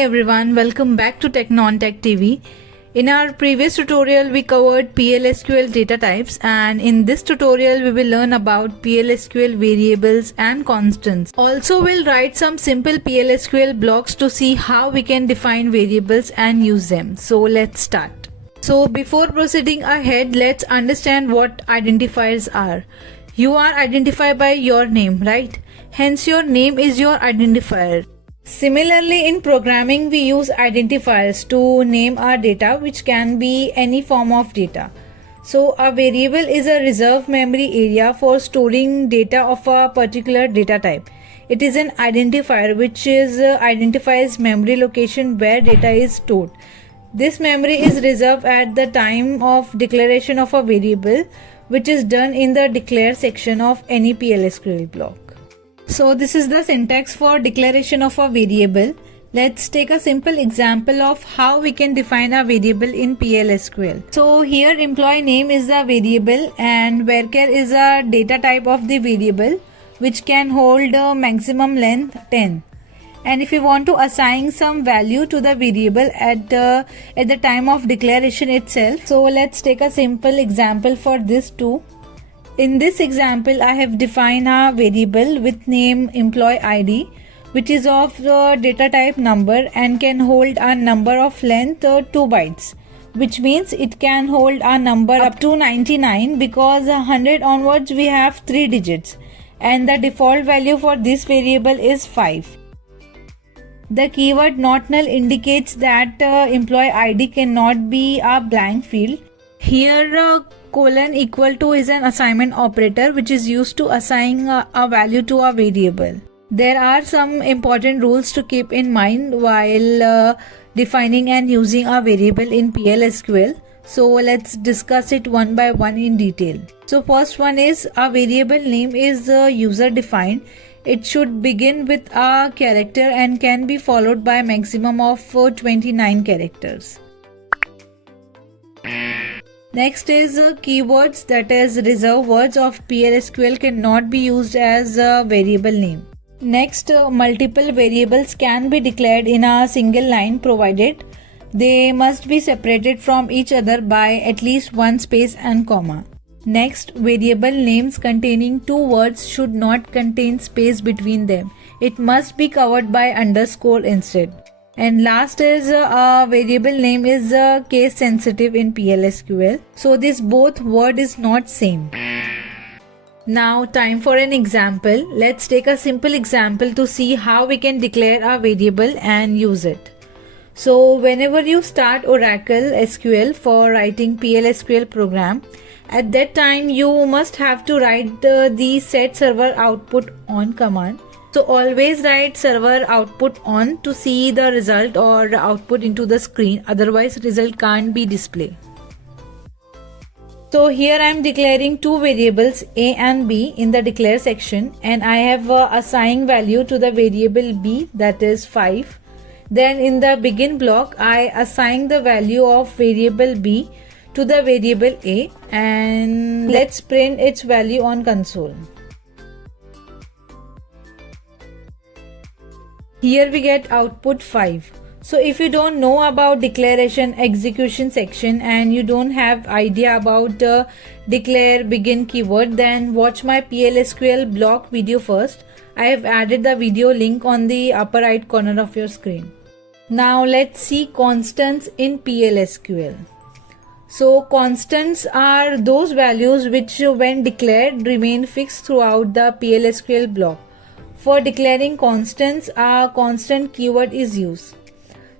everyone, welcome back to TechnonTechTV. In our previous tutorial we covered plsql data types, and in this tutorial we will learn about plsql variables and constants. Also we'll write some simple plsql blocks to see how we can define variables and use them. So let's start. So before proceeding ahead, let's understand what identifiers are. You are identified by your name, right? Hence your name is your identifier. Similarly, in programming we use identifiers to name our data, which can be any form of data. So a variable is a reserved memory area for storing data of a particular data type. It is an identifier which identifies memory location where data is stored. This memory is reserved at the time of declaration of a variable, which is done in the declare section of any plsql block. So this is the syntax for declaration of a variable. Let's take a simple example of how we can define a variable in plsql. So here employee name is the variable and varchar is a data type of the variable which can hold a maximum length 10. And if we want to assign some value to the variable at the time of declaration itself, so let's take a simple example for this too. In this example, I have defined a variable with name employee ID, which is of data type number and can hold a number of length 2 bytes, which means it can hold a number up to 99 because 100 onwards we have 3 digits and the default value for this variable is 5. The keyword not null indicates that employee ID cannot be a blank field. Here colon equal to is an assignment operator which is used to assign a value to a variable. There are some important rules to keep in mind while defining and using a variable in plsql. So let's discuss it one by one in detail. So first one is a variable name is user defined. It should begin with a character and can be followed by a maximum of 29 characters. Next is keywords, that is reserved words of plsql cannot be used as a variable name. Next, multiple variables can be declared in a single line provided they must be separated from each other by at least one space and comma. Next, variable names containing 2 words should not contain space between them. It must be covered by underscore instead. And last is a variable name is case sensitive in plsql. So this both word is not same. Now time for an example. Let's take a simple example to see how we can declare a variable and use it. So whenever you start Oracle SQL for writing plsql program, at that time you must have to write the set server output on command. So always write server output on to see the result or output into the screen, otherwise result can't be displayed. So here I am declaring 2 variables a and b in the declare section, and I have assigned value to the variable b, that is 5. Then in the begin block I assign the value of variable b to the variable a, and let's print its value on console. Here we get output 5. So if you don't know about declaration execution section and you don't have idea about declare begin keyword, then watch my plsql block video first. I have added the video link on the upper right corner of your screen. Now let's see constants in plsql. So constants are those values which when declared remain fixed throughout the plsql block. For declaring constants, a constant keyword is used.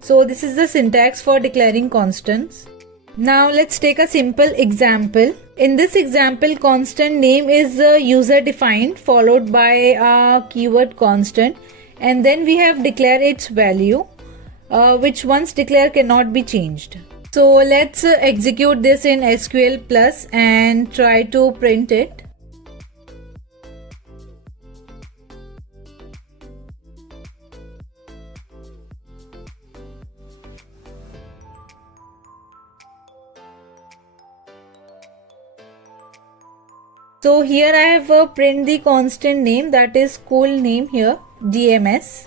So this is the syntax for declaring constants. Now let's take a simple example. In this example, constant name is user defined followed by a keyword constant, and then we have declared its value, which once declared cannot be changed. So let's execute this in SQL Plus and try to print it. So here I have print the constant name, that is school name here, DMS.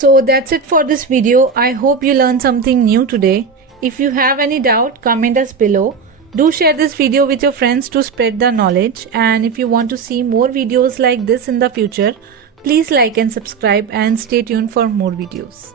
So that's it for this video. I hope you learned something new today. If you have any doubt, comment us below. Do share this video with your friends to spread the knowledge, and if you want to see more videos like this in the future, please like and subscribe and stay tuned for more videos.